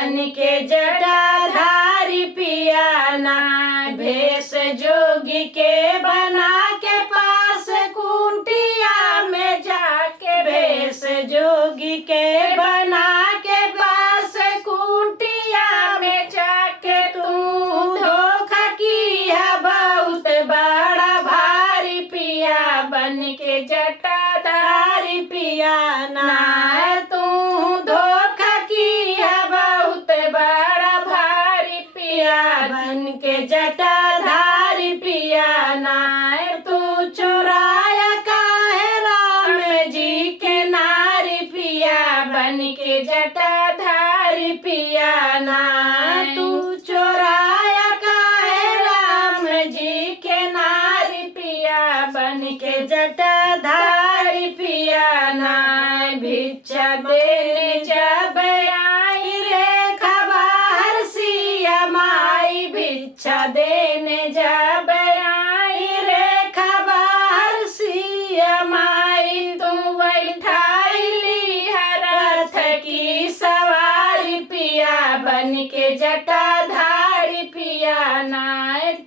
बन के जटाधारी पिया ना। भेष जोगी के बना के पास कुटिया में जाके, भेष जोगी के बना के पास कुटिया में जाके, तू धोखा किया बहुत बड़ा भारी पिया बन के जटाधारी पिया ना। तू धोखा किया बहुत बड़ा भारी पिया बन के जटाधारी पिया ना। तू चुराया काहे राम जी के नारी पिया बन के जटाधारी पिया ना। तू चुराया काहे राम जी के नारी पिया बन के जटाधारी पिया ना। भिक्षा देने जब आई रेखा बाहर सिया माई, भिक्षा देने जब आई रेखा बाहर सिया माई, तू बैठाई रथ की सवारी पिया बन के जटाधारी पिया ना।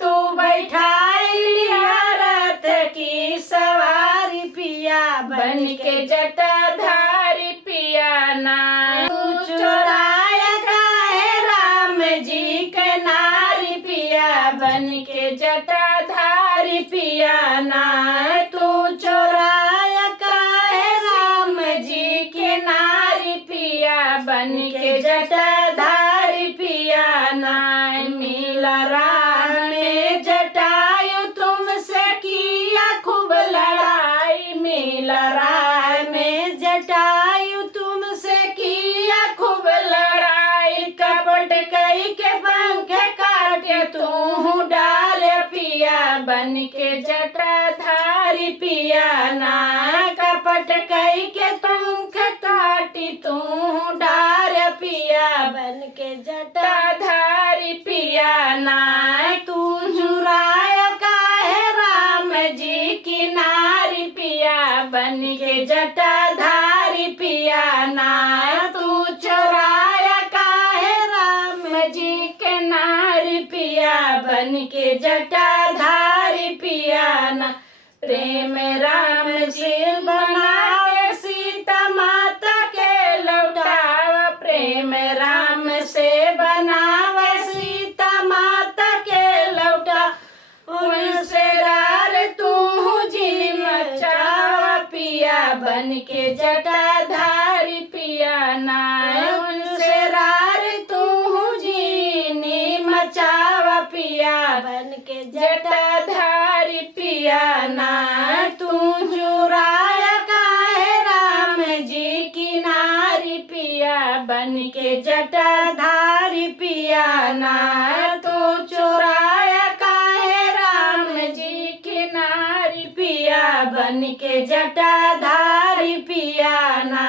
तू बैठाई रथ की सवारी पिया बन के जटाधारी पिया ना। तू चुराया काहे राम जी के नारी पिया बन के जटाधारी पिया ना। तू चुराया काहे राम जी के नारी पिया बन के जटाधारी पिया ना। मिला राम में जटायु तुमसे किया खूब लड़ाई, मिला राम में जटायु तुमसे किया खूब लड़ाई। कपट कई के पंख काटे तू डाल पिया बन के जटाधारी पिया ना। कपट कई के पंख काटी तू डाल पिया बन के जटाधारी पिया ना। तू चुराया काहे राम जी की नारी पिया बन के जटाधारी पिया ना। तू चुराया काहे राम जी के नारी पिया बन के जटाधारी पिया ना। प्रेम राम से बना के सीता माता के लौटावा, प्रेम राम से बनावा सीता माता के लौटा। उनसे रार तू जी मचावा पिया बन के जटाधारी पिया ना। उनसे रार तू जी मचावा पिया बन के जटाधारी पिया ना। तू चुराया काहे राम जी की नारी पिया बन के जटाधारी पिया ना। तू चुराया काहे राम जी की नारी पिया बन के जटाधारी पिया ना।